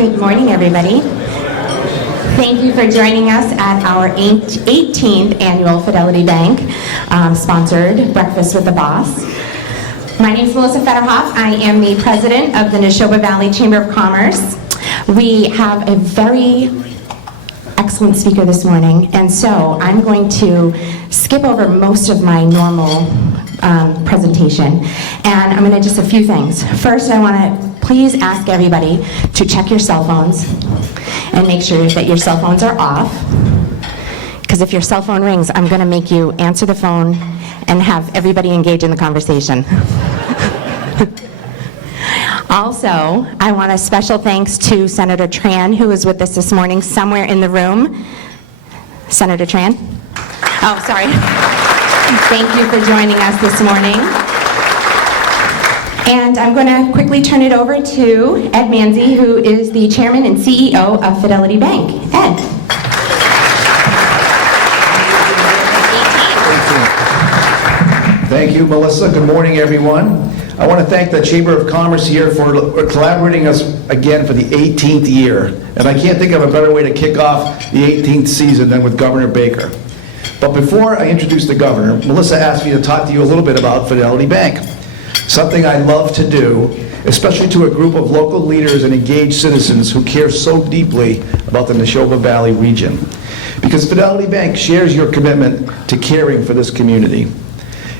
Good morning, everybody. Thank you for joining us at our 18th annual Fidelity Bank sponsored Breakfast with the Boss. My name is Melissa Federhoff. I am the president of the Nashoba Valley Chamber of Commerce. We have a very excellent speaker this morning, and so I'm going to skip over most of my normal presentation, and I'm going to just a few things. First, I want to please ask everybody to check your cell phones and make sure that your cell phones are off, because if your cell phone rings, I'm going to make you answer the phone and have everybody engage in the conversation. Also, I want a special thanks to Senator Tran, who is with us this morning somewhere in the room. Senator Tran? Oh, sorry. Thank you for joining us this morning. And I'm going to quickly turn it over to Ed Manzi, who is the chairman and CEO of Fidelity Bank. Ed. Thank you, Melissa. Good morning, everyone. I want to thank the Chamber of Commerce here for collaborating us again for the 18th year. And I can't think of a better way to kick off the 18th season than with Governor Baker. But before I introduce the governor, Melissa asked me to talk to you a little bit about Fidelity Bank. Something I love to do, especially to a group of local leaders and engaged citizens who care so deeply about the Nashoba Valley region. Because Fidelity Bank shares your commitment to caring for this community.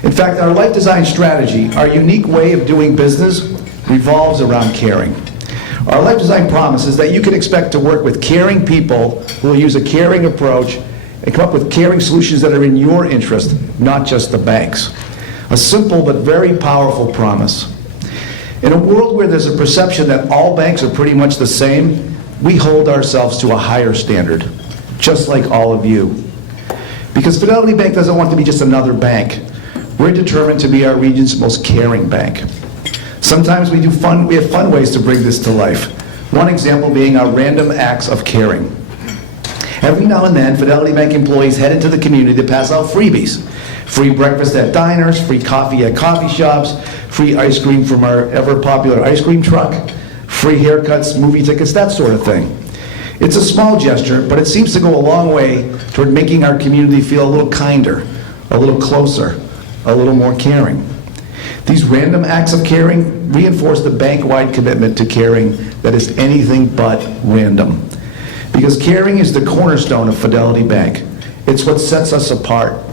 In fact, our life design strategy, our unique way of doing business, revolves around caring. Our life design promise is that you can expect to work with caring people who will use a caring approach and come up with caring solutions that are in your interest, not just the bank's. A simple but very powerful promise. In a world where there's a perception that all banks are pretty much the same, we hold ourselves to a higher standard, just like all of you. Because Fidelity Bank doesn't want to be just another bank. We're determined to be our region's most caring bank. Sometimes we have fun ways to bring this to life. One example being our random acts of caring. Every now and then, Fidelity Bank employees head into the community to pass out freebies. Free breakfast at diners, free coffee at coffee shops, free ice cream from our ever-popular ice cream truck, free haircuts, movie tickets, that sort of thing. It's a small gesture, but it seems to go a long way toward making our community feel a little kinder, a little closer, a little more caring. These random acts of caring reinforce the bank-wide commitment to caring that is anything but random. Because caring is the cornerstone of Fidelity Bank. It's what sets us apart.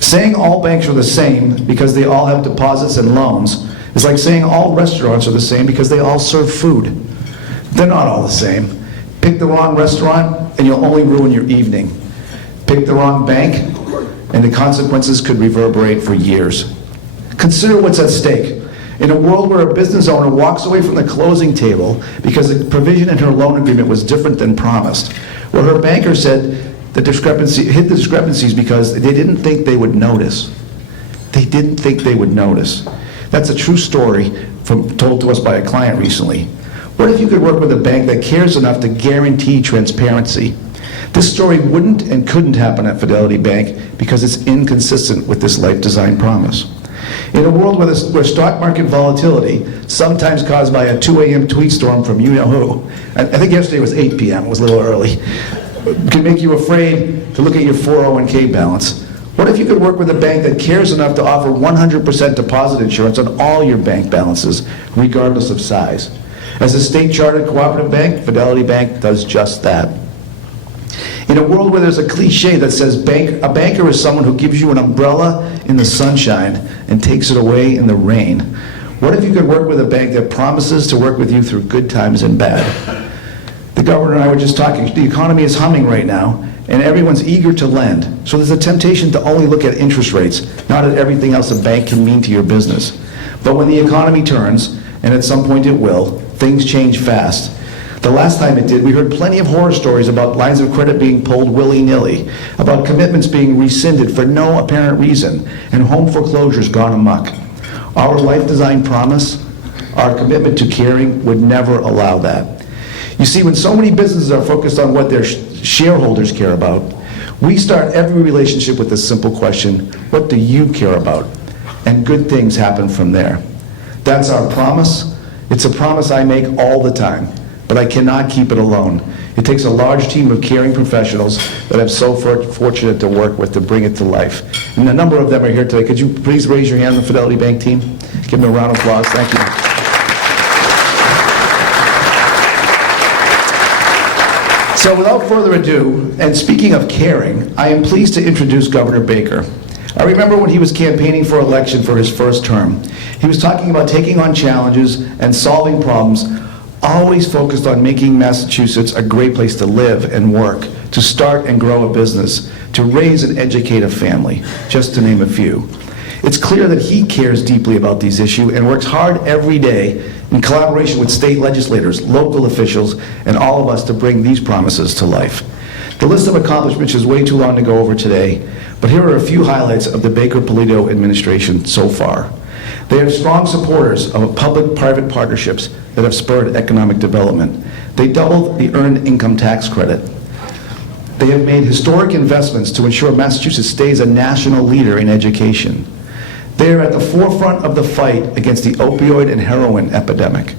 Saying all banks are the same because they all have deposits and loans is like saying all restaurants are the same because they all serve food. They're not all the same. Pick the wrong restaurant and you'll only ruin your evening. Pick the wrong bank and the consequences could reverberate for years. Consider what's at stake. In a world where a business owner walks away from the closing table because a provision in her loan agreement was different than promised, where her banker said hid the discrepancies because they didn't think they would notice. They didn't think they would notice. That's a true story told to us by a client recently. What if you could work with a bank that cares enough to guarantee transparency? This story wouldn't and couldn't happen at Fidelity Bank because it's inconsistent with this life design promise. In a world where stock market volatility, sometimes caused by a 2 a.m. tweet storm from you-know-who, I think yesterday was 8 p.m., it was a little early, can make you afraid to look at your 401k balance. What if you could work with a bank that cares enough to offer 100% deposit insurance on all your bank balances, regardless of size? As a state-chartered cooperative bank, Fidelity Bank does just that. In a world where there's a cliche that says a banker is someone who gives you an umbrella in the sunshine and takes it away in the rain, what if you could work with a bank that promises to work with you through good times and bad? The governor and I were just talking. The economy is humming right now, and everyone's eager to lend. So there's a temptation to only look at interest rates, not at everything else a bank can mean to your business. But when the economy turns, and at some point it will, things change fast. The last time it did, we heard plenty of horror stories about lines of credit being pulled willy-nilly, about commitments being rescinded for no apparent reason, and home foreclosures gone amok. Our life design promise, our commitment to caring, would never allow that. You see, when so many businesses are focused on what their shareholders care about, we start every relationship with this simple question: what do you care about? And good things happen from there. That's our promise. It's a promise I make all the time. but I cannot keep it alone. It takes a large team of caring professionals that I'm so fortunate to work with to bring it to life. And a number of them are here today. Could you please raise your hand, the Fidelity Bank team? Give them a round of applause. Thank you. So without further ado, and speaking of caring, I am pleased to introduce Governor Baker. I remember when he was campaigning for election for his first term. He was talking about taking on challenges and solving problems, always focused on making Massachusetts a great place to live and work, to start and grow a business, to raise and educate a family, just to name a few. It's clear that he cares deeply about these issues and works hard every day in collaboration with state legislators, local officials, and all of us to bring these promises to life. The list of accomplishments is way too long to go over today, but here are a few highlights of the Baker-Polito administration so far. They are strong supporters of public-private partnerships that have spurred economic development. They doubled the earned income tax credit. They have made historic investments to ensure Massachusetts stays a national leader in education. They are at the forefront of the fight against the opioid and heroin epidemic.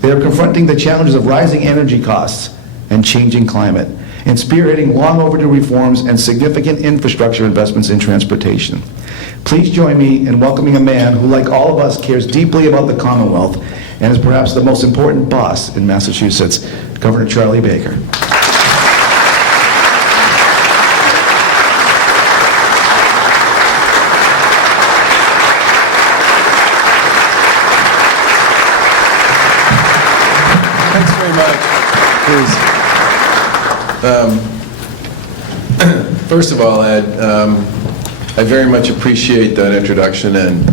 They are confronting the challenges of rising energy costs and changing climate, and spearheading long overdue reforms and significant infrastructure investments in transportation. Please join me in welcoming a man who, like all of us, cares deeply about the Commonwealth and is perhaps the most important boss in Massachusetts, Governor Charlie Baker. Thanks very much. First of all, Ed, I very much appreciate that introduction, and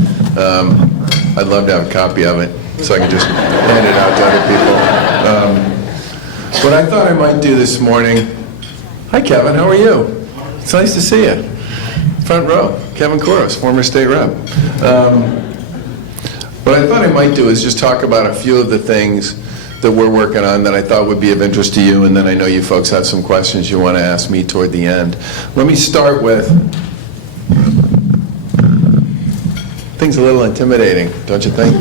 I'd love to have a copy of it so I can just hand it out to other people. What I thought I might do this morning, hi Kevin, how are you? It's nice to see you. Front row, Kevin Kouros, former state rep. What I thought I might do is just talk about a few of the things that we're working on that I thought would be of interest to you, and then I know you folks have some questions you want to ask me toward the end. Let me start with, things a little intimidating, don't you think?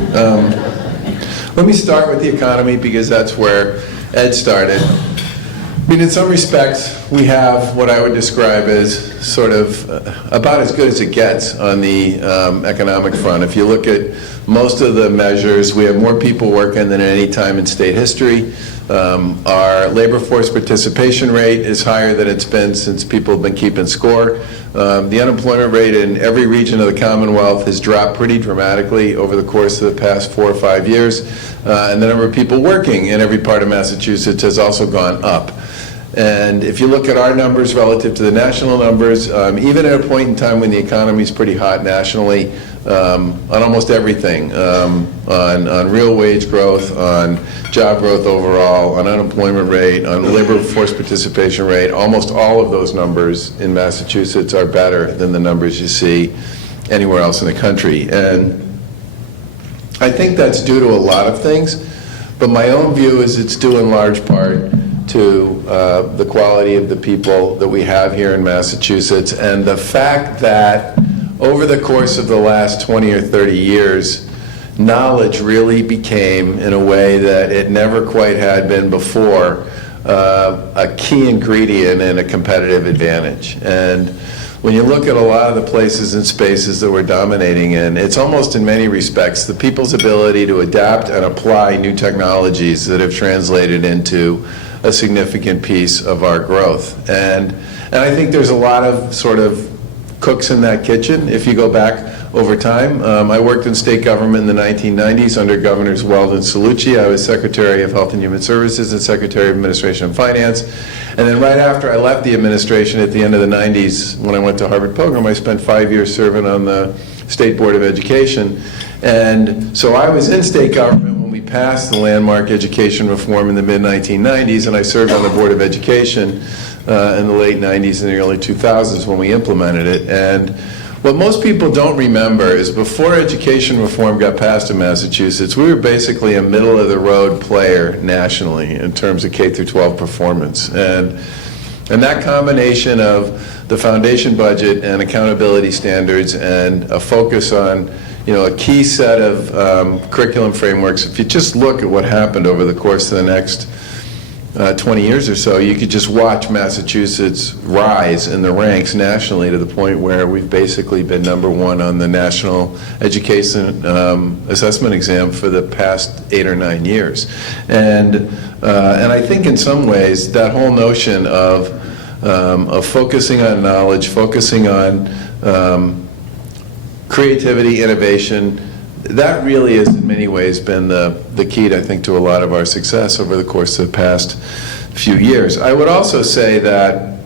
Let me start with the economy because that's where Ed started. I mean, in some respects, we have what I would describe as sort of about as good as it gets on the economic front. If you look at most of the measures, we have more people working than at any time in state history. Our labor force participation rate is higher than it's been since people have been keeping score. The unemployment rate in every region of the Commonwealth has dropped pretty dramatically over the course of the past 4 or 5 years. And the number of people working in every part of Massachusetts has also gone up. And if you look at our numbers relative to the national numbers, even at a point in time when the economy is pretty hot nationally, on almost everything, on real wage growth, on job growth overall, on unemployment rate, on labor force participation rate, almost all of those numbers in Massachusetts are better than the numbers you see anywhere else in the country. And I think that's due to a lot of things, but my own view is it's due in large part to the quality of the people that we have here in Massachusetts, and the fact that over the course of the last 20 or 30 years, knowledge really became, in a way that it never quite had been before, a key ingredient in a competitive advantage. And when you look at a lot of the places and spaces that we're dominating in, it's almost in many respects the people's ability to adapt and apply new technologies that have translated into a significant piece of our growth. And I think there's a lot of sort of cooks in that kitchen if you go back over time. I worked in state government in the 1990s under Governors Weld and Cellucci. I was Secretary of Health and Human Services and Secretary of Administration and Finance. And then right after I left the administration at the end of the 90s, when I went to Harvard Pilgrim, I spent 5 years serving on the State Board of Education. And so I was in state government when we passed the landmark education reform in the mid-1990s, and I served on the Board of Education in the late 90s and the early 2000s when we implemented it. And what most people don't remember is before education reform got passed in Massachusetts, we were basically a middle-of-the-road player nationally in terms of K through 12 performance. And that combination of the foundation budget and accountability standards and a focus on a key set of curriculum frameworks. If you just look at what happened over the course of the next 20 years or so, you could just watch Massachusetts rise in the ranks nationally to the point where we've basically been #1 on the National Education Assessment Exam for the past 8 or 9 years. And I think in some ways that whole notion of focusing on knowledge, focusing on creativity, innovation, that really has in many ways been the key, I think, to a lot of our success over the course of the past few years. I would also say that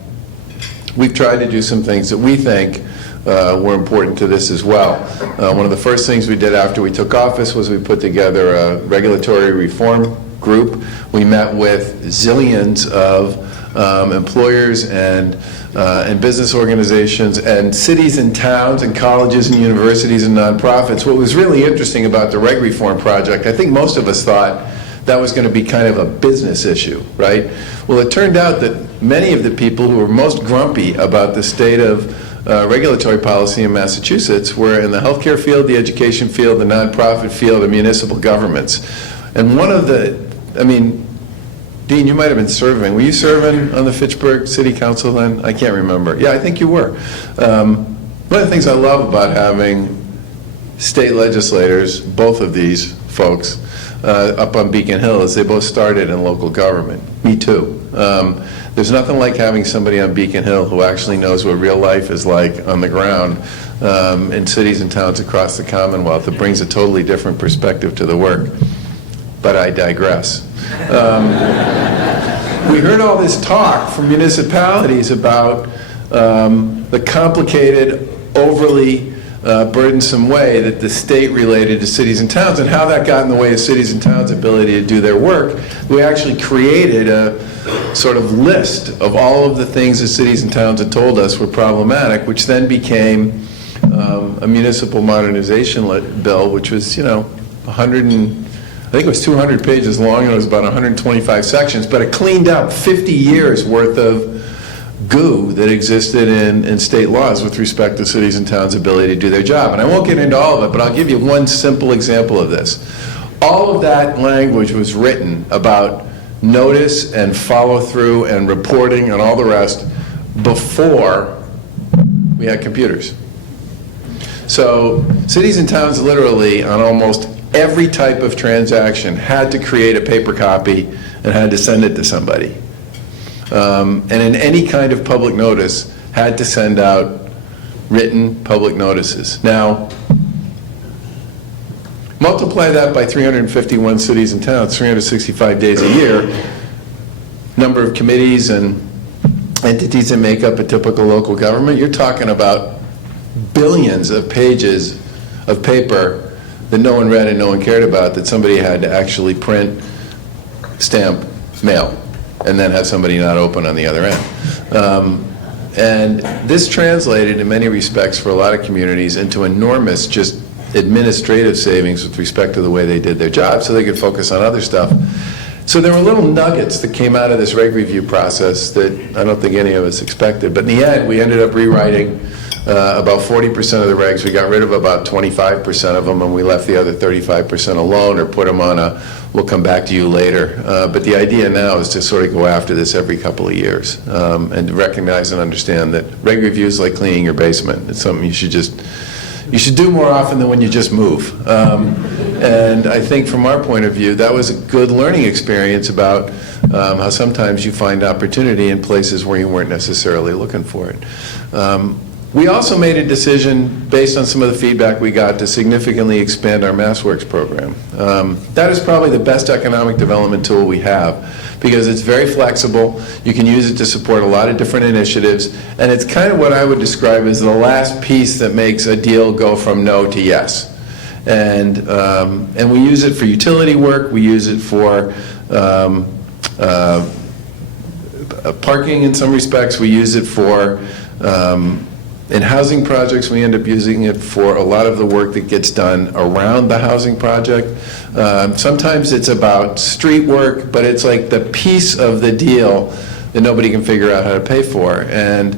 we've tried to do some things that we think were important to this as well. One of the first things we did after we took office was we put together a regulatory reform group. We met with zillions of employers and business organizations and cities and towns and colleges and universities and nonprofits. What was really interesting about the Reg Reform Project, I think most of us thought that was going to be kind of a business issue, right? Well, it turned out that many of the people who were most grumpy about the state of regulatory policy in Massachusetts were in the healthcare field, the education field, the nonprofit field, and municipal governments. And one of the, Dean, you might have been serving. Were you serving on the Fitchburg City Council then? I can't remember. Yeah, I think you were. One of the things I love about having state legislators, both of these folks, up on Beacon Hill is they both started in local government. Me too. There's nothing like having somebody on Beacon Hill who actually knows what real life is like on the ground in cities and towns across the Commonwealth. It brings a totally different perspective to the work. But I digress. We heard all this talk from municipalities about the complicated, overly burdensome way that the state related to cities and towns and how that got in the way of cities and towns' ability to do their work. We actually created a sort of list of all of the things that cities and towns had told us were problematic, which then became a municipal modernization bill, which was, 200 pages long, and it was about 125 sections, but it cleaned up 50 years worth of goo that existed in state laws with respect to cities and towns' ability to do their job. And I won't get into all of it, but I'll give you one simple example of this. All of that language was written about notice and follow-through and reporting and all the rest before we had computers. So cities and towns literally on almost every type of transaction had to create a paper copy and had to send it to somebody. And in any kind of public notice, had to send out written public notices. Now, multiply that by 351 cities and towns, 365 days a year, number of committees and entities that make up a typical local government, you're talking about billions of pages of paper that no one read and no one cared about, that somebody had to actually print, stamp, mail, and then have somebody not open on the other end. And this translated in many respects for a lot of communities into enormous just administrative savings with respect to the way they did their job so they could focus on other stuff. So there were little nuggets that came out of this reg review process that I don't think any of us expected. But in the end, we ended up rewriting about 40% of the regs. We got rid of about 25% of them, and we left the other 35% alone or put them on a, we'll come back to you later. But the idea now is to sort of go after this every couple of years and recognize and understand that reg review is like cleaning your basement. It's something you should do more often than when you just move. And I think from our point of view, that was a good learning experience about how sometimes you find opportunity in places where you weren't necessarily looking for it. We also made a decision based on some of the feedback we got to significantly expand our MassWorks program. That is probably the best economic development tool we have because it's very flexible. You can use it to support a lot of different initiatives, and it's kind of what I would describe as the last piece that makes a deal go from no to yes. And we use it for utility work. We use it for parking in some respects. We use it for in housing projects. We end up using it for a lot of the work that gets done around the housing project. Sometimes it's about street work, but it's like the piece of the deal that nobody can figure out how to pay for. And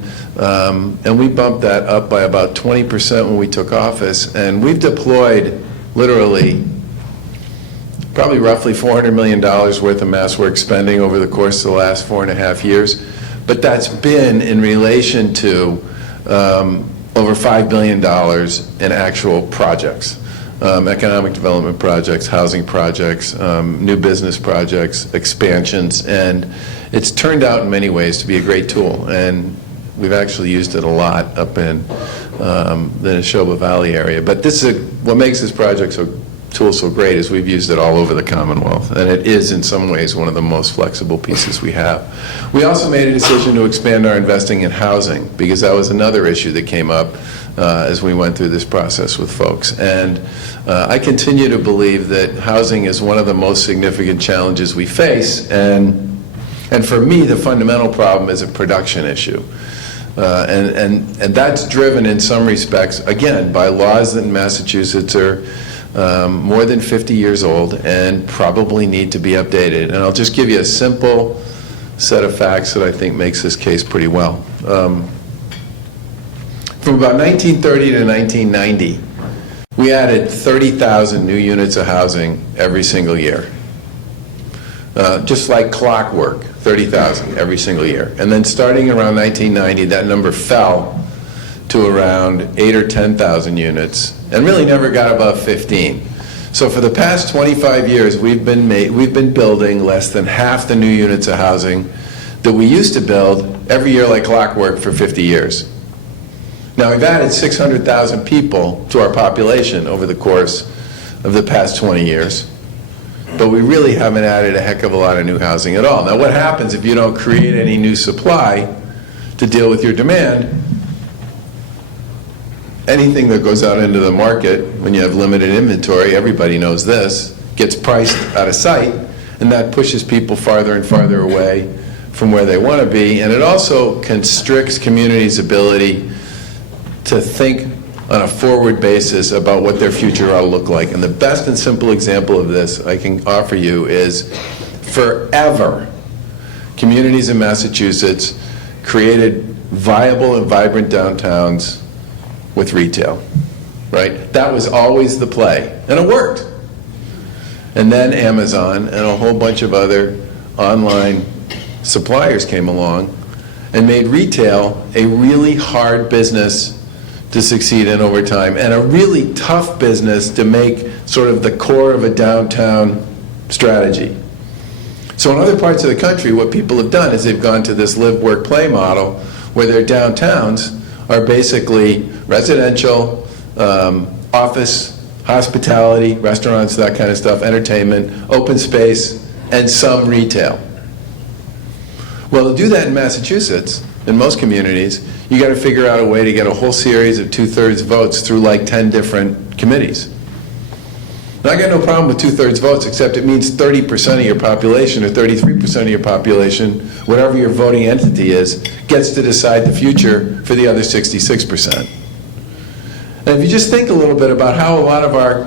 we bumped that up by about 20% when we took office. And we've deployed literally probably roughly $400 million worth of mass work spending over the course of the last 4.5 years. But that's been in relation to over $5 billion in actual projects. Economic development projects, housing projects, new business projects, expansions, and it's turned out in many ways to be a great tool, and we've actually used it a lot up in the Nashoba Valley area. But this is what makes this tool so great is we've used it all over the Commonwealth, and it is in some ways one of the most flexible pieces we have. We also made a decision to expand our investing in housing because that was another issue that came up as we went through this process with folks. And I continue to believe that housing is one of the most significant challenges we face, and for me the fundamental problem is a production issue. And that's driven in some respects, again, by laws that in Massachusetts are more than 50 years old and probably need to be updated. And I'll just give you a simple set of facts that I think makes this case pretty well. From about 1930 to 1990, we added 30,000 new units of housing every single year. Just like clockwork, 30,000 every single year. And then starting around 1990, that number fell to around 8,000 or 10,000 units, and really never got above 15. So for the past 25 years, we've been building less than half the new units of housing that we used to build every year like clockwork for 50 years. Now we've added 600,000 people to our population over the course of the past 20 years, but we really haven't added a heck of a lot of new housing at all. Now what happens if you don't create any new supply to deal with your demand? Anything that goes out into the market when you have limited inventory, everybody knows this, gets priced out of sight, and that pushes people farther and farther away from where they want to be, and it also constricts communities' ability to think on a forward basis about what their future ought to look like. And the best and simple example of this I can offer you is forever communities in Massachusetts created viable and vibrant downtowns with retail, right? That was always the play, and it worked. And then Amazon and a whole bunch of other online suppliers came along and made retail a really hard business to succeed in over time, and a really tough business to make sort of the core of a downtown strategy. So in other parts of the country, what people have done is they've gone to this live, work, play model where their downtowns are basically residential, office, hospitality, restaurants, that kind of stuff, entertainment, open space, and some retail. Well, to do that in Massachusetts, in most communities, you got to figure out a way to get a whole series of 2/3 votes through like 10 different committees. Now, I got no problem with 2/3 votes, except it means 30% of your population or 33% of your population, whatever your voting entity is, gets to decide the future for the other 66%. And if you just think a little bit about how a lot of our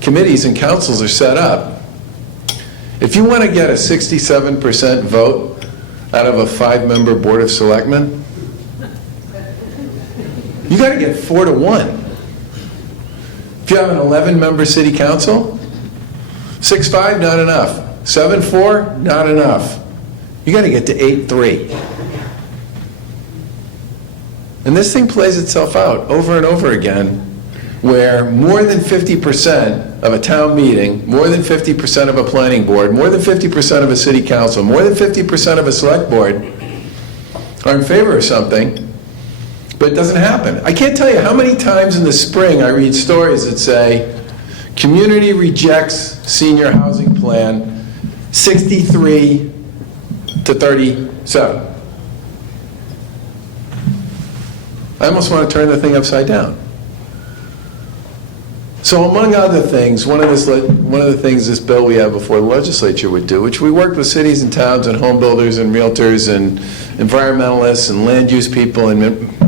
committees and councils are set up, if you want to get a 67% vote out of a 5-member Board of Selectmen, you got to get 4-1. If you have an 11-member city council, 6-5, not enough. 7-4, not enough. You got to get to 8-3. And this thing plays itself out over and over again, where more than 50% of a town meeting, more than 50% of a planning board, more than 50% of a city council, more than 50% of a select board are in favor of something, but it doesn't happen. I can't tell you how many times in the spring I read stories that say, community rejects senior housing plan 63 to 37. I almost want to turn the thing upside down. So among other things, one of the things this bill we have before the legislature would do, which we worked with cities and towns and home builders and realtors and environmentalists and land use people and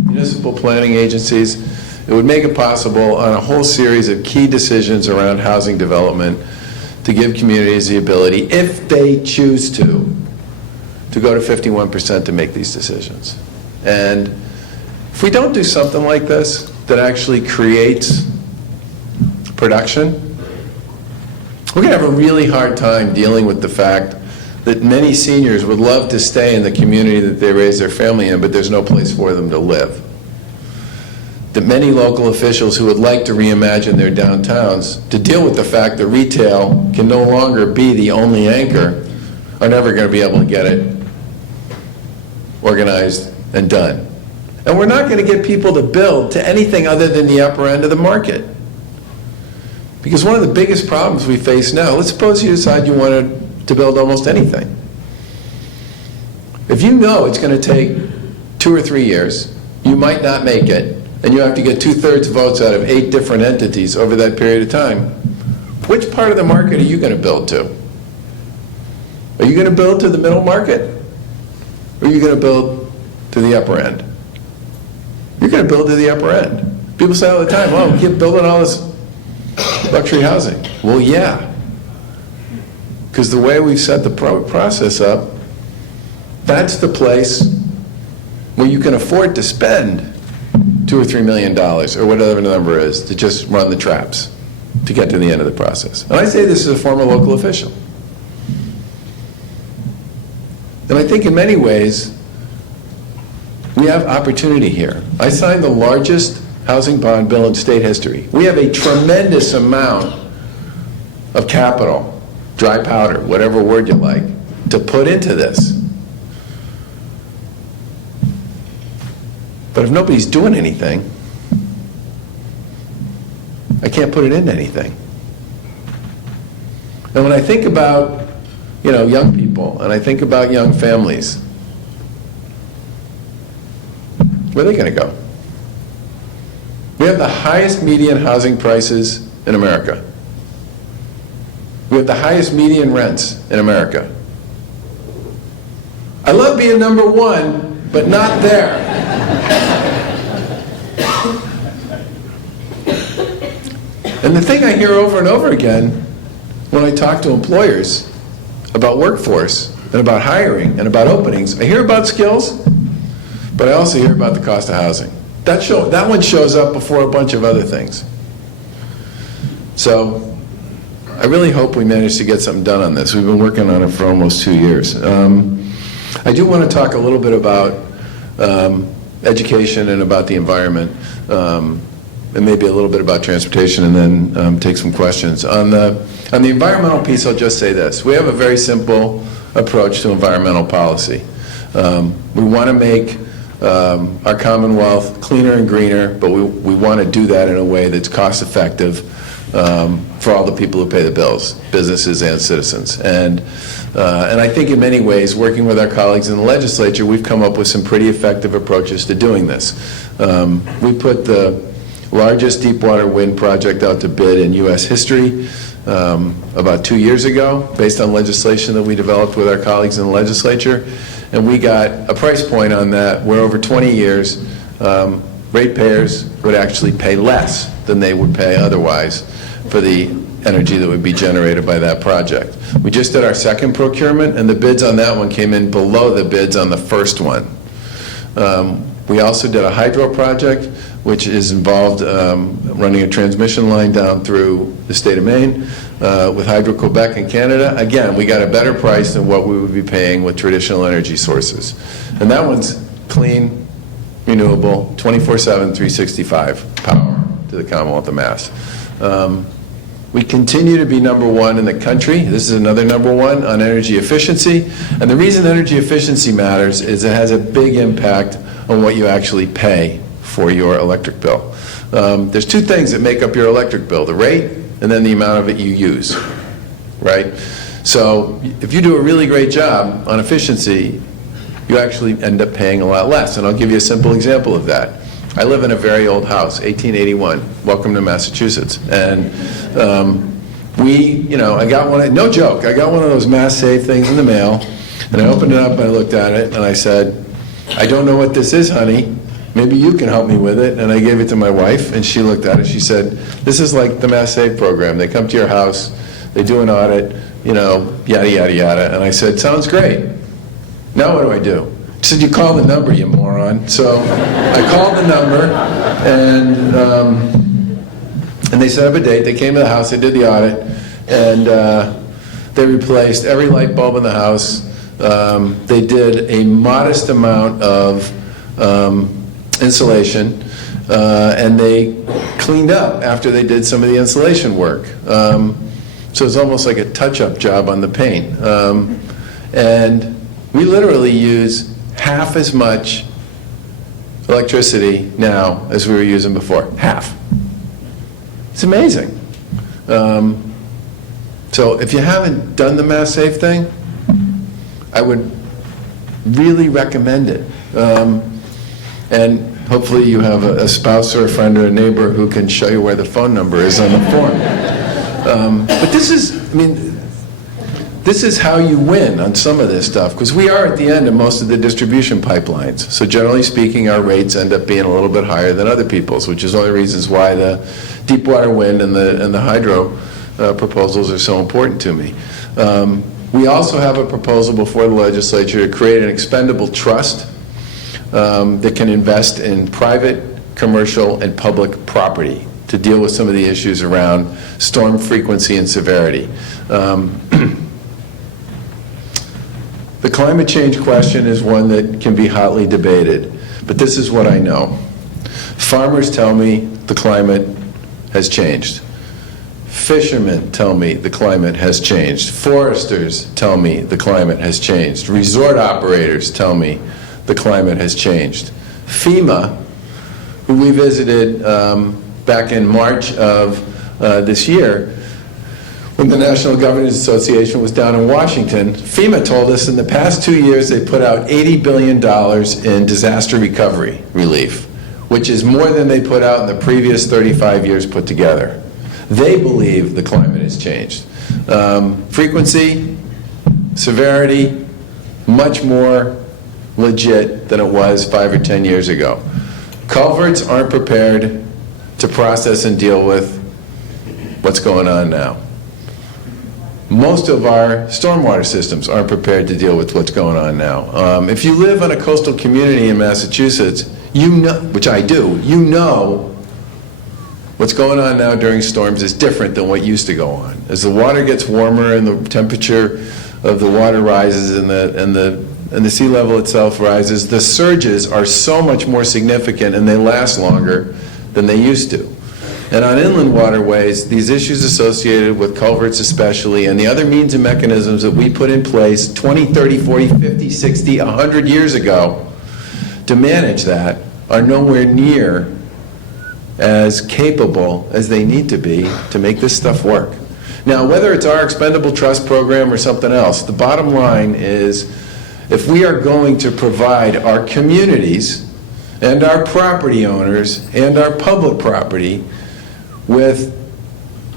municipal planning agencies, it would make it possible on a whole series of key decisions around housing development to give communities the ability, if they choose to to go to 51% to make these decisions. And if we don't do something like this that actually creates production, we're going to have a really hard time dealing with the fact that many seniors would love to stay in the community that they raise their family in, but there's no place for them to live. That many local officials who would like to reimagine their downtowns to deal with the fact that retail can no longer be the only anchor are never going to be able to get it organized and done. And we're not going to get people to build to anything other than the upper end of the market. Because one of the biggest problems we face now, let's suppose you decide you wanted to build almost anything. If you know it's going to take 2 or 3 years, you might not make it, and you have to get 2/3 votes out of 8 different entities over that period of time, which part of the market are you going to build to? Are you going to build to the middle market? Or are you going to build to the upper end? You're going to build to the upper end. People say all the time, oh, we keep building all this luxury housing. Well, yeah. Because the way we've set the process up, that's the place where you can afford to spend $2 or $3 million, or whatever the number is, to just run the traps to get to the end of the process. And I say this as a former local official. And I think in many ways, we have opportunity here. I signed the largest housing bond bill in state history. We have a tremendous amount of capital, dry powder, whatever word you like, to put into this. But if nobody's doing anything, I can't put it into anything. And when I think about, young people, and I think about young families, where are they going to go? We have the highest median housing prices in America. We have the highest median rents in America. I love being number 1, but not there. And the thing I hear over and over again when I talk to employers about workforce and about hiring and about openings, I hear about skills, but I also hear about the cost of housing. That one shows up before a bunch of other things. So I really hope we manage to get something done on this. We've been working on it for almost 2 years. I do want to talk a little bit about education and about the environment, and maybe a little bit about transportation, and then take some questions. On the environmental piece, I'll just say this. We have a very simple approach to environmental policy. We want to make our Commonwealth cleaner and greener, but we want to do that in a way that's cost effective for all the people who pay the bills, businesses and citizens. And I think in many ways, working with our colleagues in the legislature, we've come up with some pretty effective approaches to doing this. We put the largest deep water wind project out to bid in U.S. history about 2 years ago, based on legislation that we developed with our colleagues in the legislature. And we got a price point on that where over 20 years, ratepayers would actually pay less than they would pay otherwise for the energy that would be generated by that project. We just did our second procurement, and the bids on that one came in below the bids on the first one. We also did a hydro project, which is involved running a transmission line down through the state of Maine with Hydro-Quebec in Canada. Again, we got a better price than what we would be paying with traditional energy sources. And that one's clean, renewable, 24/7, 365 power to the Commonwealth of Mass. We continue to be number 1 in the country. This is another number 1 on energy efficiency. And the reason energy efficiency matters is it has a big impact on what you actually pay for your electric bill. There's 2 things that make up your electric bill: the rate and then the amount of it you use, right? So if you do a really great job on efficiency, you actually end up paying a lot less. And I'll give you a simple example of that. I live in a very old house, 1881. Welcome to Massachusetts. And I got one, no joke, I got one of those Mass Save things in the mail, and I opened it up and I looked at it and I said, I don't know what this is, honey. Maybe you can help me with it. And I gave it to my wife, and she looked at it. She said, this is like the Mass Save program. They come to your house, they do an audit, yada, yada, yada. And I said, sounds great. Now what do I do? He said, you call the number, you moron. So I called the number, and they set up a date. They came to the house, they did the audit, and they replaced every light bulb in the house. They did a modest amount of insulation, and they cleaned up after they did some of the insulation work. So it's almost like a touch-up job on the paint. And we literally use half as much electricity now as we were using before. Half. It's amazing. So if you haven't done the Mass Safe thing, I would really recommend it. And hopefully you have a spouse or a friend or a neighbor who can show you where the phone number is on the form. But this is, I mean, this is how you win on some of this stuff, because we are at the end of most of the distribution pipelines. So generally speaking, our rates end up being a little bit higher than other people's, which is one of the reasons why the deep water wind and the hydro proposals are so important to me. We also have a proposal before the legislature to create an expendable trust that can invest in private, commercial, and public property to deal with some of the issues around storm frequency and severity. The climate change question is one that can be hotly debated, but this is what I know. Farmers tell me the climate has changed. Fishermen tell me the climate has changed. Foresters tell me the climate has changed. Resort operators tell me the climate has changed. FEMA, who we visited back in March of this year, when the National Governors Association was down in Washington, FEMA told us in the past 2 years they put out $80 billion in disaster recovery relief, which is more than they put out in the previous 35 years put together. They believe the climate has changed. Frequency, severity, much more legit than it was 5 or 10 years ago. Culverts aren't prepared to process and deal with what's going on now. Most of our stormwater systems aren't prepared to deal with what's going on now. If you live in a coastal community in Massachusetts, you know, which I do, you know what's going on now during storms is different than what used to go on. As the water gets warmer and the temperature of the water rises and the sea level itself rises, the surges are so much more significant and they last longer than they used to. And on inland waterways, these issues associated with culverts especially, and the other means and mechanisms that we put in place 20, 30, 40, 50, 60, 100 years ago to manage that are nowhere near as capable as they need to be to make this stuff work. Now, whether it's our expendable trust program or something else, the bottom line is if we are going to provide our communities and our property owners and our public property with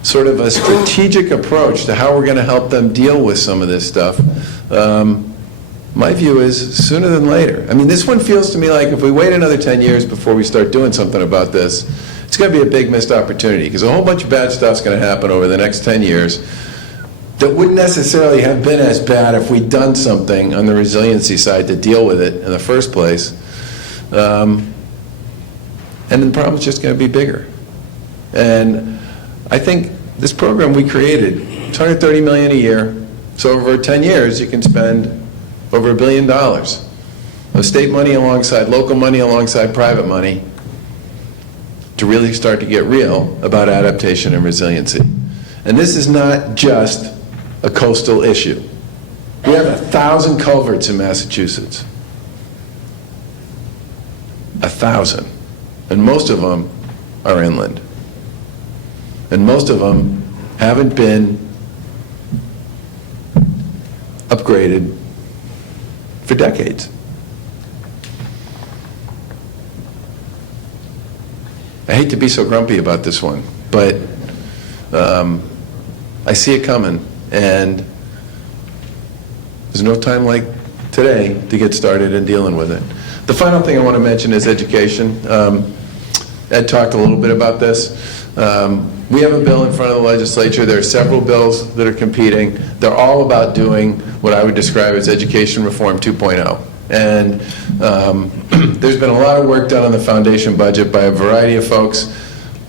sort of a strategic approach to how we're going to help them deal with some of this stuff, my view is sooner than later. I mean, this one feels to me like if we wait another 10 years before we start doing something about this, it's going to be a big missed opportunity, because a whole bunch of bad stuff's going to happen over the next 10 years that wouldn't necessarily have been as bad if we'd done something on the resiliency side to deal with it in the first place. And the problem's just going to be bigger. And I think this program we created, it's $130 million a year. So over 10 years, you can spend over $1 billion of state money alongside local money alongside private money to really start to get real about adaptation and resiliency. And this is not just a coastal issue. We have 1,000 culverts in Massachusetts. 1,000. And most of them are inland. And most of them haven't been upgraded for decades. I hate to be so grumpy about this one, but I see it coming, and there's no time like today to get started in dealing with it. The final thing I want to mention is education. Ed talked a little bit about this. We have a bill in front of the legislature. There are several bills that are competing. They're all about doing what I would describe as education reform 2.0. And there's been a lot of work done on the foundation budget by a variety of folks.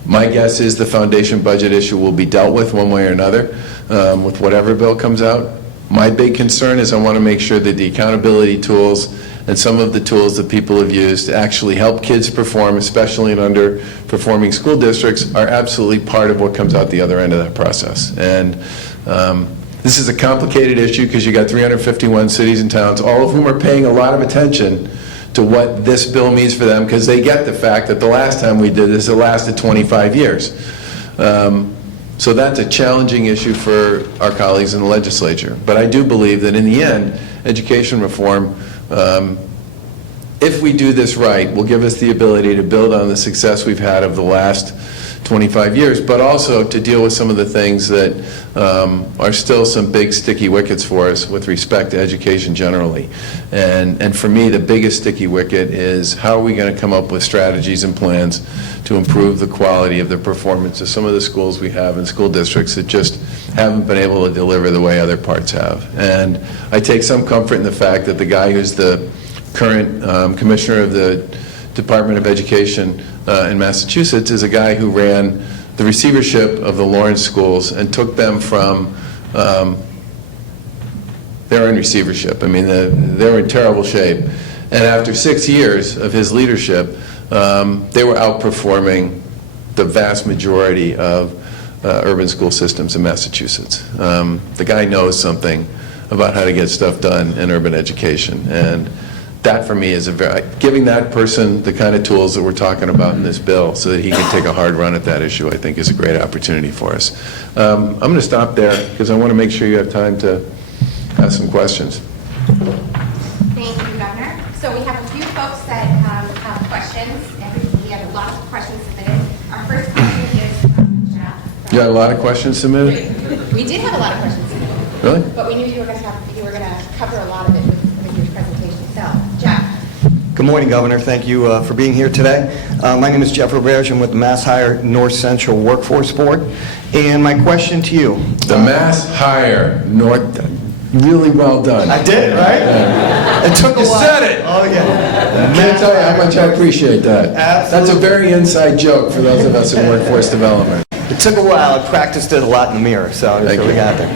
My guess is the foundation budget issue will be dealt with one way or another with whatever bill comes out. My big concern is I want to make sure that the accountability tools and some of the tools that people have used to actually help kids perform, especially in underperforming school districts, are absolutely part of what comes out the other end of that process. And this is a complicated issue because you got 351 cities and towns, all of whom are paying a lot of attention to what this bill means for them, because they get the fact that the last time we did this, it lasted 25 years. So that's a challenging issue for our colleagues in the legislature. But I do believe that in the end, education reform, if we do this right, will give us the ability to build on the success we've had of the last 25 years, but also to deal with some of the things that are still some big sticky wickets for us with respect to education generally. And for me, the biggest sticky wicket is how are we going to come up with strategies and plans to improve the quality of the performance of some of the schools we have in school districts that just haven't been able to deliver the way other parts have. And I take some comfort in the fact that the guy who's the current commissioner of the Department of Education in Massachusetts is a guy who ran the receivership of the Lawrence schools and took them from, they were in receivership. I mean, they were in terrible shape. And after 6 years of his leadership, they were outperforming the vast majority of urban school systems in Massachusetts. The guy knows something about how to get stuff done in urban education. And that for me is giving that person the kind of tools that we're talking about in this bill so that he can take a hard run at that issue, I think is a great opportunity for us. I'm going to stop there because I want to make sure you have time to ask some questions. Thank you, Governor. So we have a few folks that have questions, and we have a lot of questions submitted. Our first question is from Jeff. You got a lot of questions submitted? We did have a lot of questions submitted. Really? But we knew you were going to cover a lot of it with your presentation. So, Jeff. Good morning, Governor. Thank you for being here today. My name is Jeff Roberge. I'm with the Mass Hire North Central Workforce Board. And my question to you. The Mass Hire North, really well done. I did, right? Yeah. It took a You while. said it. Oh, yeah. I can't tell you how much I appreciate that. Absolutely. That's a very inside joke for those of us in workforce development. It took a while. I practiced it a lot in the mirror, so Thank we you. got there.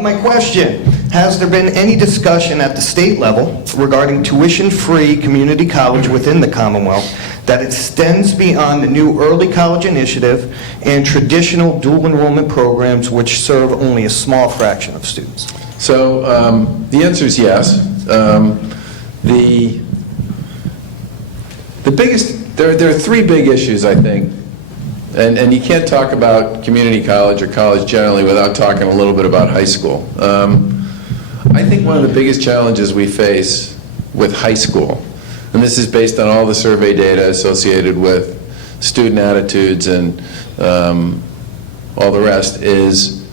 My question, has there been any discussion at the state level regarding tuition-free community college within the Commonwealth that extends beyond the new early college initiative and traditional dual enrollment programs which serve only a small fraction of students? So the answer is yes. The biggest, there are three big issues, I think, and you can't talk about community college or college generally without talking a little bit about high school. I think one of the biggest challenges we face with high school, and this is based on all the survey data associated with student attitudes and all the rest, is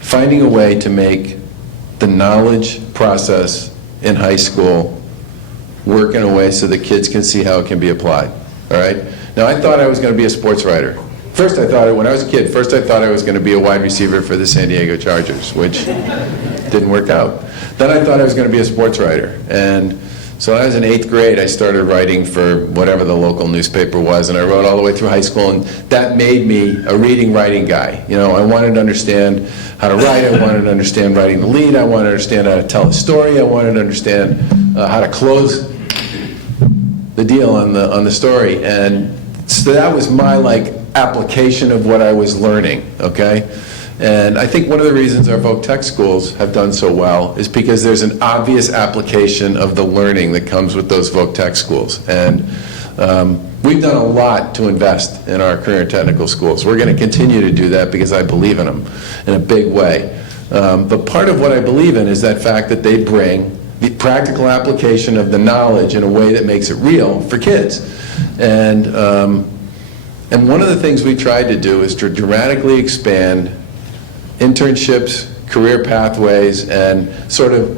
finding a way to make the knowledge process in high school work in a way so that kids can see how it can be applied. All right? Now, I thought I was going to be a sports writer. First, I thought, when I was a kid, I thought I was going to be a wide receiver for the San Diego Chargers, which didn't work out. Then I thought I was going to be a sports writer. And so when I was in 8th grade, I started writing for whatever the local newspaper was, and I wrote all the way through high school, and that made me a reading, writing guy. You know, I wanted to understand how to write, I wanted to understand writing the lead, I wanted to understand how to tell a story, I wanted to understand how to close the deal on the story. And so that was my application of what I was learning, okay? And I think one of the reasons our voc tech schools have done so well is because there's an obvious application of the learning that comes with those voc tech schools. And we've done a lot to invest in our career and technical schools. We're going to continue to do that because I believe in them in a big way. But part of what I believe in is that fact that they bring the practical application of the knowledge in a way that makes it real for kids. And one of the things we tried to do is to dramatically expand internships, career pathways, and sort of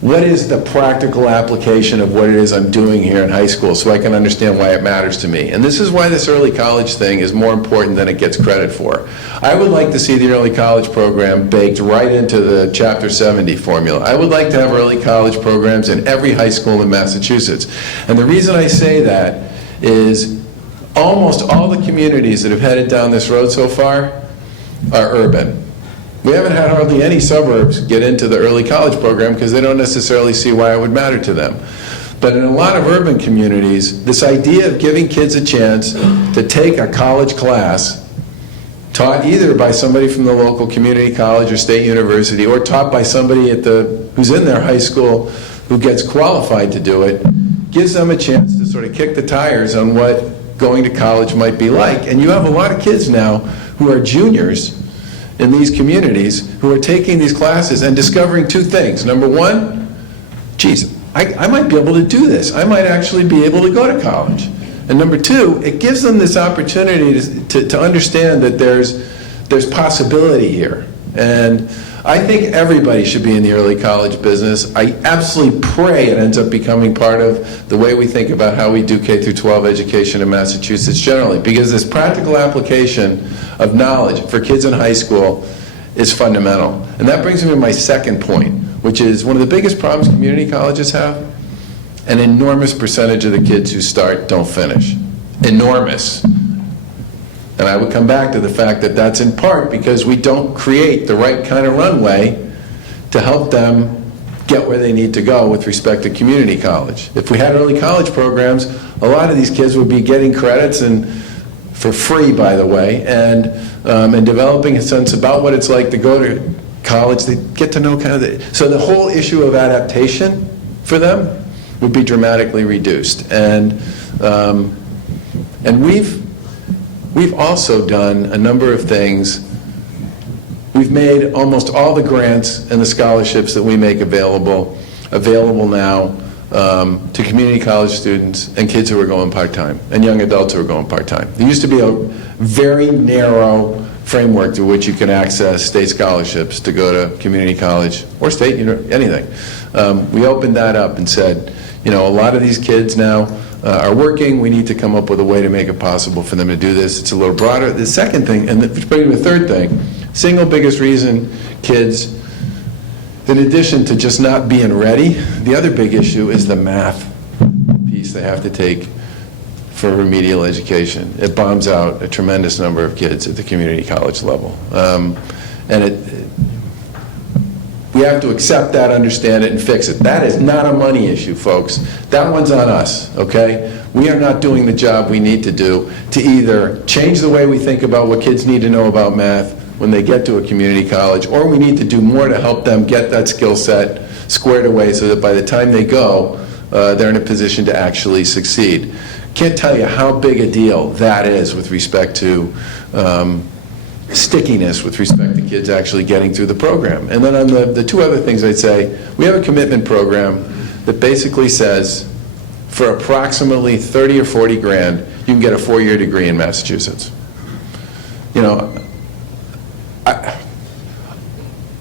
what is the practical application of what it is I'm doing here in high school so I can understand why it matters to me. And this is why this early college thing is more important than it gets credit for. I would like to see the early college program baked right into the Chapter 70 formula. I would like to have early college programs in every high school in Massachusetts. And the reason I say that is almost all the communities that have headed down this road so far are urban. We haven't had hardly any suburbs get into the early college program because they don't necessarily see why it would matter to them. But in a lot of urban communities, this idea of giving kids a chance to take a college class taught either by somebody from the local community college or state university, or taught by somebody who's in their high school who gets qualified to do it, gives them a chance to sort of kick the tires on what going to college might be like. And you have a lot of kids now who are juniors in these communities who are taking these classes and discovering two things. Number one, geez, I might be able to do this. I might actually be able to go to college. And number two, it gives them this opportunity to understand that there's possibility here. And I think everybody should be in the early college business. I absolutely pray it ends up becoming part of the way we think about how we do K through 12 education in Massachusetts generally, because this practical application of knowledge for kids in high school is fundamental. And that brings me to my second point, which is one of the biggest problems community colleges have. An enormous percentage of the kids who start don't finish. Enormous. And I would come back to the fact that that's in part because we don't create the right kind of runway to help them get where they need to go with respect to community college. If we had early college programs, a lot of these kids would be getting credits, and for free, by the way, and developing a sense about what it's like to go to college. They get to know kind of so the whole issue of adaptation for them would be dramatically reduced. And we've also done a number of things. We've made almost all the grants and the scholarships that we make available now to community college students and kids who are going part-time and young adults who are going part-time. There used to be a very narrow framework through which you can access state scholarships to go to community college or state, anything. We opened that up and said, a lot of these kids now are working. We need to come up with a way to make it possible for them to do this. It's a little broader. The second thing, and which brings me to the third thing, single biggest reason kids, in addition to just not being ready, the other big issue is the math piece they have to take for remedial education. It bombs out a tremendous number of kids at the community college level. We have to accept that, understand it, and fix it. That is not a money issue, folks. That one's on us, okay? We are not doing the job we need to do to either change the way we think about what kids need to know about math when they get to a community college, or we need to do more to help them get that skill set squared away so that by the time they go, they're in a position to actually succeed. Can't tell you how big a deal that is with respect to stickiness with respect to kids actually getting through the program. And then on the two other things I'd say, we have a commitment program that basically says for approximately 30 or 40 grand, you can get a 4-year degree in Massachusetts.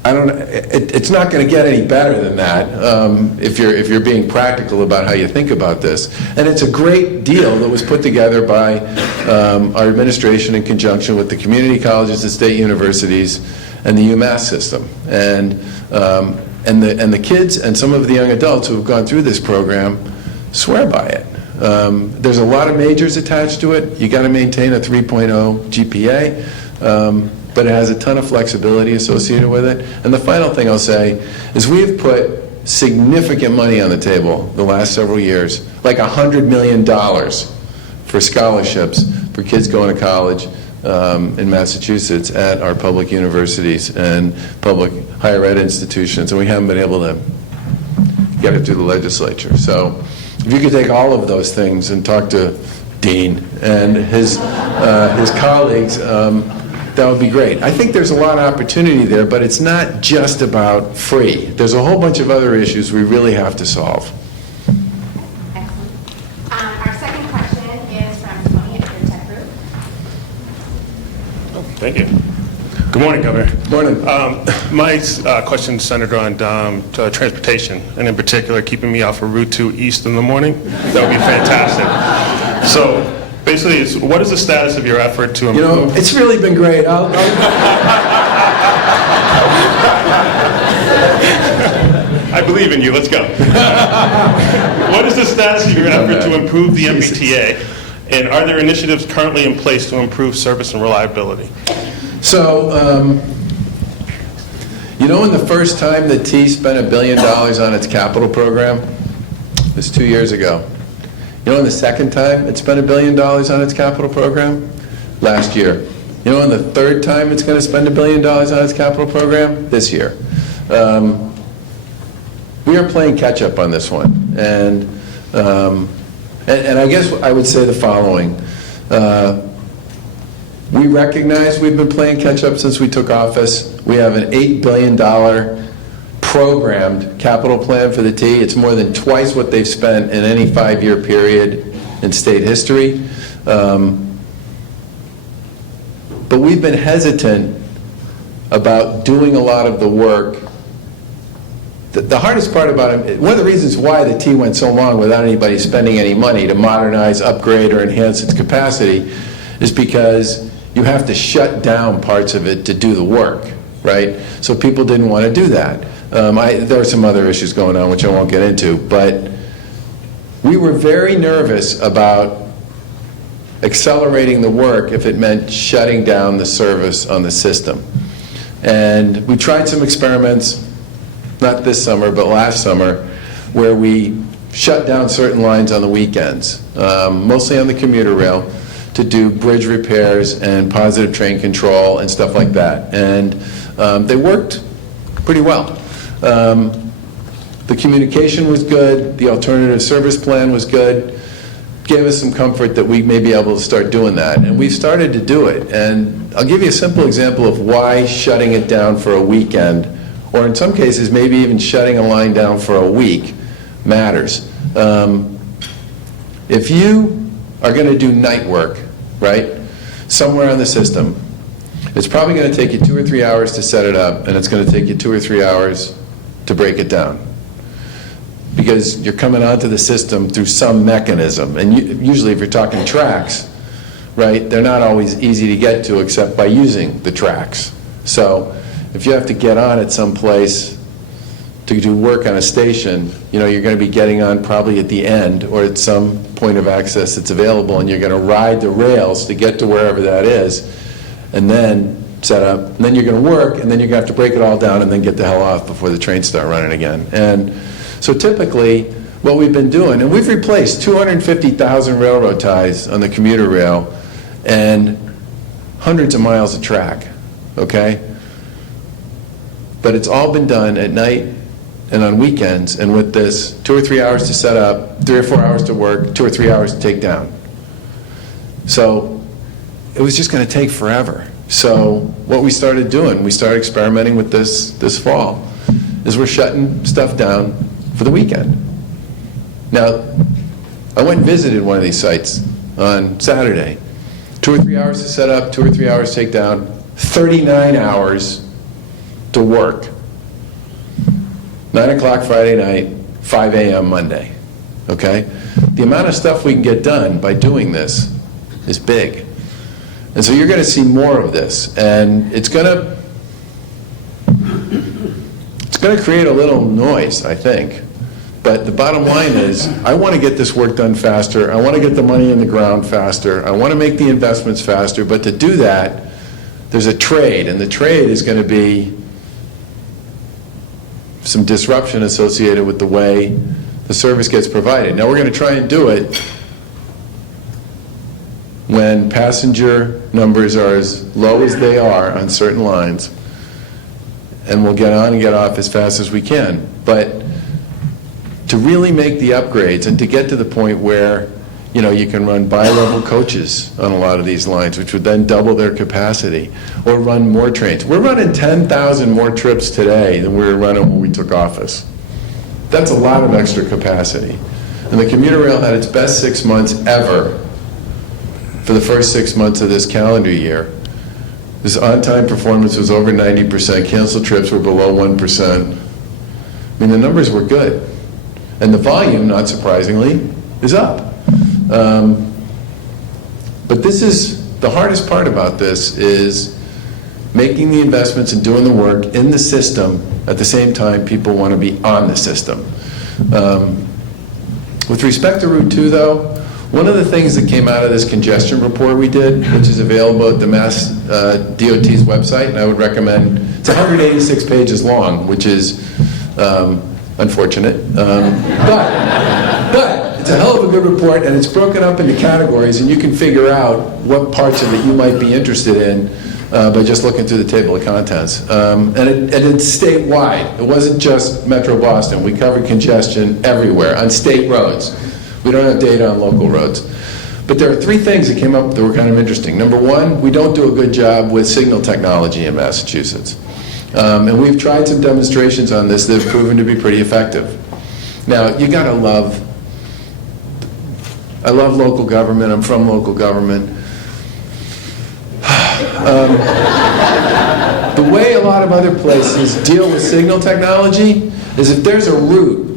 I don't. It's not going to get any better than that if you're being practical about how you think about this. And it's a great deal that was put together by our administration in conjunction with the community colleges and state universities and the UMass system. And the kids and some of the young adults who have gone through this program swear by it. There's a lot of majors attached to it. You got to maintain a 3.0 GPA. But it has a ton of flexibility associated with it. And the final thing I'll say is we have put significant money on the table the last several years, like $100 million for scholarships for kids going to college in Massachusetts at our public universities and public higher ed institutions, and we haven't been able to get it through the legislature. So if you could take all of those things and talk to Dean and his colleagues, that would be great. I think there's a lot of opportunity there, but it's not just about free. There's a whole bunch of other issues we really have to solve. Excellent. Our second question is from Tony at the Tech Group. Thank you. Good Good morning, Governor. Morning. My question is centered on transportation, and in particular, keeping me off of Route 2 east in the morning. That would be fantastic. So, basically, what is the status of your effort to You improve? know, it's really been great. I believe in you. Let's go. What is the status of your effort to improve the MBTA, and are there initiatives currently in place to improve service and reliability? So, you know, when the first time the T spent $1 billion on its capital program? It was 2 years ago. You know when the second time it spent $1 billion on its capital program? Last year. You know when the third time it's going to spend $1 billion on its capital program? This year. We are playing catch-up on this one. And I guess I would say the following. We recognize we've been playing catch-up since we took office. We have an $8 billion programmed capital plan for the T. It's more than twice what they've spent in any 5-year period in state history. But we've been hesitant about doing a lot of the work. The hardest part about it, one of the reasons why the T went so long without anybody spending any money to modernize, upgrade, or enhance its capacity is because you have to shut down parts of it to do the work, right? So people didn't want to do that. There are some other issues going on which I won't get into, but we were very nervous about accelerating the work if it meant shutting down the service on the system. And we tried some experiments, not this summer, but last summer, where we shut down certain lines on the weekends, mostly on the commuter rail, to do bridge repairs and positive train control and stuff like that. And they worked pretty well. The communication was good, the alternative service plan was good, gave us some comfort that we may be able to start doing that. And we've started to do it. And I'll give you a simple example of why shutting it down for a weekend, or in some cases maybe even shutting a line down for a week, matters. If you are going to do night work, right, somewhere on the system, it's probably going to take you 2 or 3 hours to set it up, and it's going to take you 2 or 3 hours to break it down. Because you're coming onto the system through some mechanism. And usually if you're talking tracks, right, they're not always easy to get to except by using the tracks. So if you have to get on at some place to do work on a station, you know, you're going to be getting on probably at the end or at some point of access that's available, and you're going to ride the rails to get to wherever that is, and then set up, and then you're going to work, and then you're going to have to break it all down and then get the hell off before the trains start running again. And so typically, what we've been doing, and we've replaced 250,000 railroad ties on the commuter rail and hundreds of miles of track, okay? But it's all been done at night and on weekends, and with this 2 or 3 hours to set up, 3 or 4 hours to work, 2 or 3 hours to take down. So it was just going to take forever. So what we started doing, we started experimenting with this fall, is we're shutting stuff down for the weekend. Now, I went and visited one of these sites on Saturday. 2 or 3 hours to set up, 2 or 3 hours to take down, 39 hours to work. 9 o'clock Friday night, 5 a.m. Monday, okay? The amount of stuff we can get done by doing this is big. And so you're going to see more of this, and it's going to create a little noise, I think. But the bottom line is, I want to get this work done faster. I want to get the money in the ground faster. I want to make the investments faster. But to do that, there's a trade, and the trade is going to be some disruption associated with the way the service gets provided. Now, we're going to try and do it when passenger numbers are as low as they are on certain lines, and we'll get on and get off as fast as we can. But to really make the upgrades and to get to the point where, you know, you can run bi-level coaches on a lot of these lines, which would then double their capacity, or run more trains. We're running 10,000 more trips today than we were running when we took office. That's a lot of extra capacity. And the commuter rail had its best 6 months ever for the first 6 months of this calendar year. This on-time performance was over 90%. Canceled trips were below 1%. I mean, the numbers were good. And the volume, not surprisingly, is up. But this is, the hardest part about this is making the investments and doing the work in the system at the same time people want to be on the system. With respect to Route 2, though, one of the things that came out of this congestion report we did, which is available at the Mass DOT's website, and I would recommend, it's 186 pages long, which is unfortunate. But it's a hell of a good report, and it's broken up into categories, and you can figure out what parts of it you might be interested in by just looking through the table of contents. And it's statewide. It wasn't just Metro Boston. We covered congestion everywhere on state roads. We don't have data on local roads. But there are three things that came up that were kind of interesting. Number one, we don't do a good job with signal technology in Massachusetts. And we've tried some demonstrations on this that have proven to be pretty effective. Now, you gotta love, I love local government, I'm from local government. The way a lot of other places deal with signal technology is if there's a route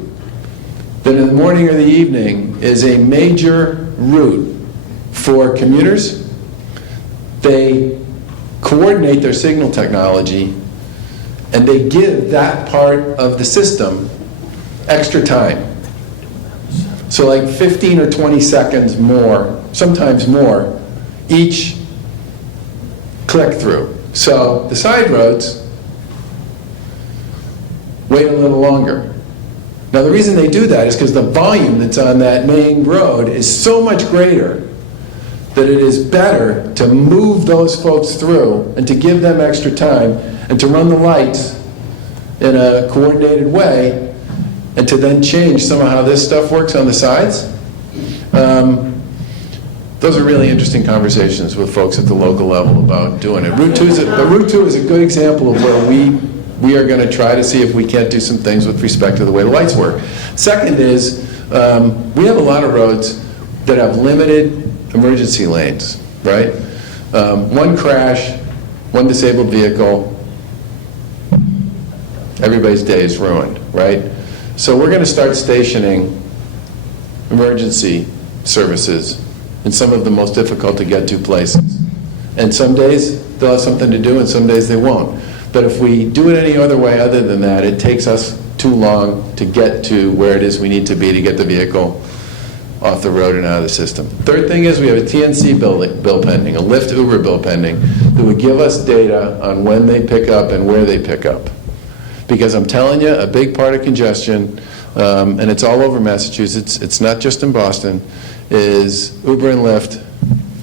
that in the morning or the evening is a major route for commuters, they coordinate their signal technology and they give that part of the system extra time. So like 15 or 20 seconds more, sometimes more, each click through. So the side roads wait a little longer. Now the reason they do that is because the volume that's on that main road is so much greater that it is better to move those folks through and to give them extra time and to run the lights in a coordinated way and to then change some of how this stuff works on the sides. Those are really interesting conversations with folks at the local level about doing it. Route 2 is a good example of where we are going to try to see if we can't do some things with respect to the way the lights work. Second is, we have a lot of roads that have limited emergency lanes, right? One crash, one disabled vehicle, everybody's day is ruined, right? So we're going to start stationing emergency services in some of the most difficult to get to places. And some days they'll have something to do and some days they won't. But if we do it any other way other than that, it takes us too long to get to where it is we need to be to get the vehicle off the road and out of the system. Third thing is we have a TNC bill pending, a Lyft Uber bill pending, that would give us data on when they pick up and where they pick up. Because I'm telling you, a big part of congestion, and it's all over Massachusetts, it's not just in Boston, is Uber and Lyft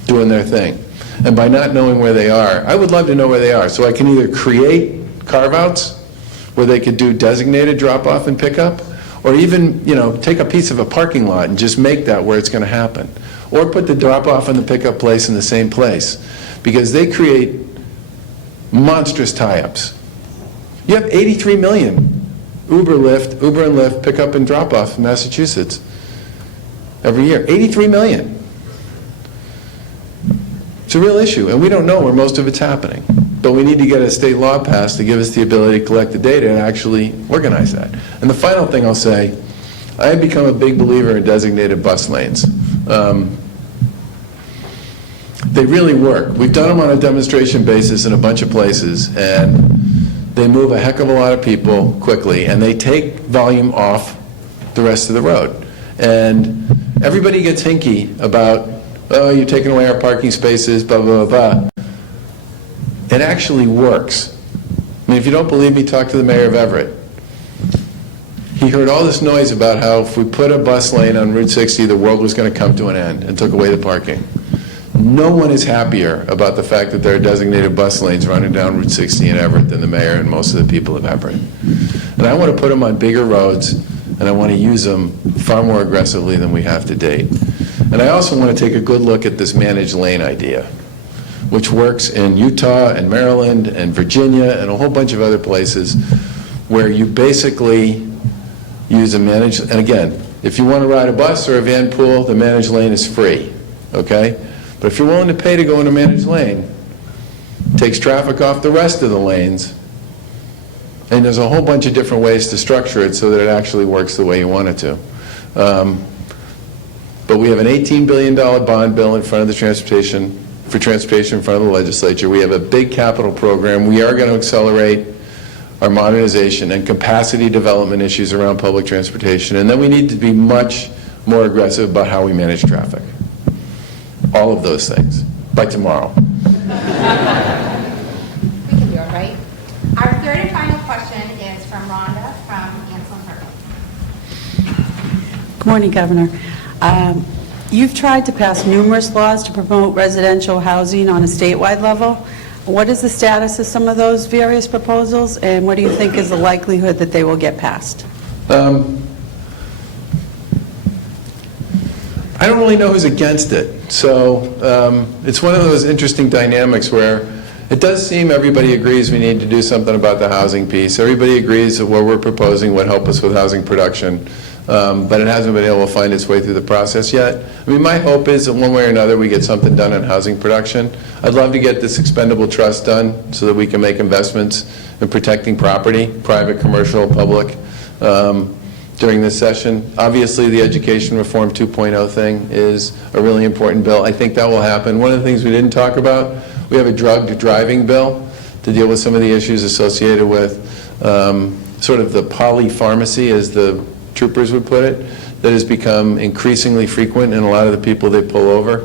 doing their thing. And by not knowing where they are, I would love to know where they are, so I can either create carve-outs where they could do designated drop-off and pickup, or even, take a piece of a parking lot and just make that where it's going to happen. Or put the drop-off and the pickup place in the same place. Because they create monstrous tie-ups. You have 83 million Uber and Lyft pickup and drop-off in Massachusetts every year. 83 million. It's a real issue, and we don't know where most of it's happening. But we need to get a state law passed to give us the ability to collect the data and actually organize that. And the final thing I'll say, I have become a big believer in designated bus lanes. They really work. We've done them on a demonstration basis in a bunch of places, and they move a heck of a lot of people quickly, and they take volume off the rest of the road. And everybody gets hinky about, oh, you're taking away our parking spaces, blah, blah, blah. It actually works. I mean, if you don't believe me, talk to the mayor of Everett. He heard all this noise about how if we put a bus lane on Route 60, the world was going to come to an end, and took away the parking. No one is happier about the fact that there are designated bus lanes running down Route 60 in Everett than the mayor and most of the people of Everett. And I want to put them on bigger roads, and I want to use them far more aggressively than we have to date. And I also want to take a good look at this managed lane idea, which works in Utah and Maryland and Virginia and a whole bunch of other places where you basically use a managed, and again, if you want to ride a bus or a van pool, the managed lane is free, okay? But if you're willing to pay to go in a managed lane, takes traffic off the rest of the lanes, and there's a whole bunch of different ways to structure it so that it actually works the way you want it to. But we have an $18 billion bond bill in front of the transportation in front of the legislature. We have a big capital program. We are going to accelerate our modernization and capacity development issues around public transportation. And then we need to be much more aggressive about how we manage traffic. All of those things by tomorrow. We can do it, right? Our third and final question is from Rhonda from Anselm Circle. Good morning, Governor. You've tried to pass numerous laws to promote residential housing on a statewide level. What is the status of some of those various proposals, and what do you think is the likelihood that they will get passed? I don't really know who's against it. So it's one of those interesting dynamics where it does seem everybody agrees we need to do something about the housing piece. Everybody agrees that what we're proposing would help us with housing production. But it hasn't been able to find its way through the process yet. I mean, my hope is that one way or another we get something done on housing production. I'd love to get this expendable trust done so that we can make investments in protecting property, private, commercial, public, during this session. Obviously, the Education Reform 2.0 thing is a really important bill. I think that will happen. One of the things we didn't talk about, we have a drug driving bill to deal with some of the issues associated with sort of the polypharmacy, as the troopers would put it, that has become increasingly frequent in a lot of the people they pull over.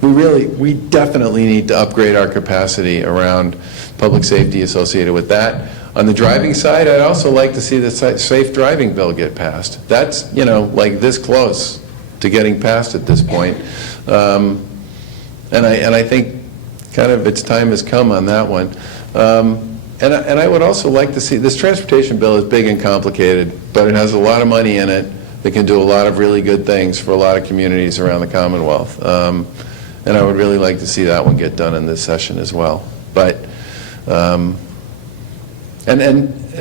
We definitely need to upgrade our capacity around public safety associated with that. On the driving side, I'd also like to see the safe driving bill get passed. That's, like this close to getting passed at this point. And I think kind of its time has come on that one. And I would also like to see, this transportation bill is big and complicated, but it has a lot of money in it that can do a lot of really good things for a lot of communities around the Commonwealth. And I would really like to see that one get done in this session as well. But, and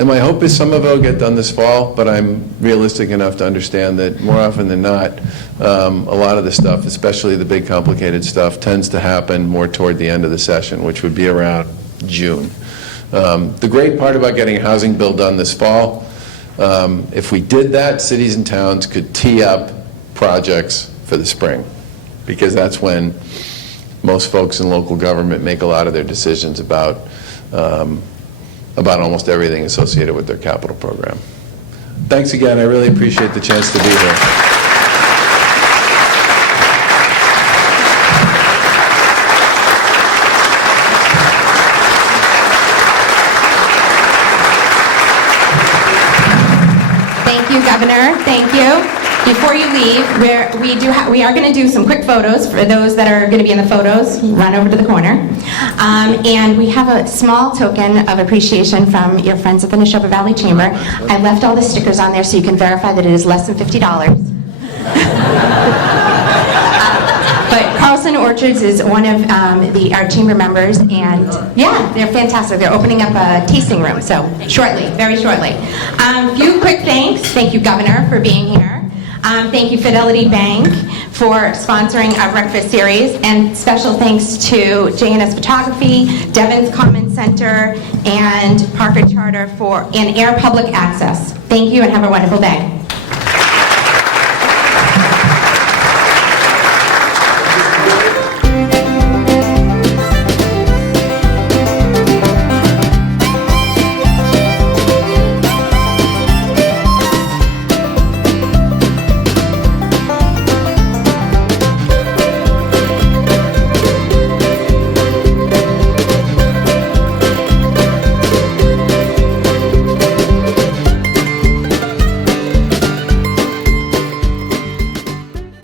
my hope is some of it will get done this fall, but I'm realistic enough to understand that more often than not, a lot of the stuff, especially the big complicated stuff, tends to happen more toward the end of the session, which would be around June. The great part about getting a housing bill done this fall, if we did that, cities and towns could tee up projects for the spring, because that's when most folks in local government make a lot of their decisions about almost everything associated with their capital program. Thanks again. I really appreciate the chance to be here. Governor, thank you. Before you leave, we are going to do some quick photos for those that are going to be in the photos. Run over to the corner. And we have a small token of appreciation from your friends at the Nashoba Valley Chamber. I left all the stickers on there so you can verify that it is less than $50. But Carlson Orchards is one of our chamber members, and yeah, they're fantastic. They're opening up a tasting room, so shortly, very shortly. Few quick thanks. Thank you, Governor, for being here. Thank you, Fidelity Bank, for sponsoring our breakfast series, and special thanks to J&S Photography, Devon's Common Center, and Parker Charter and Air Public Access. Thank you, and have a wonderful day.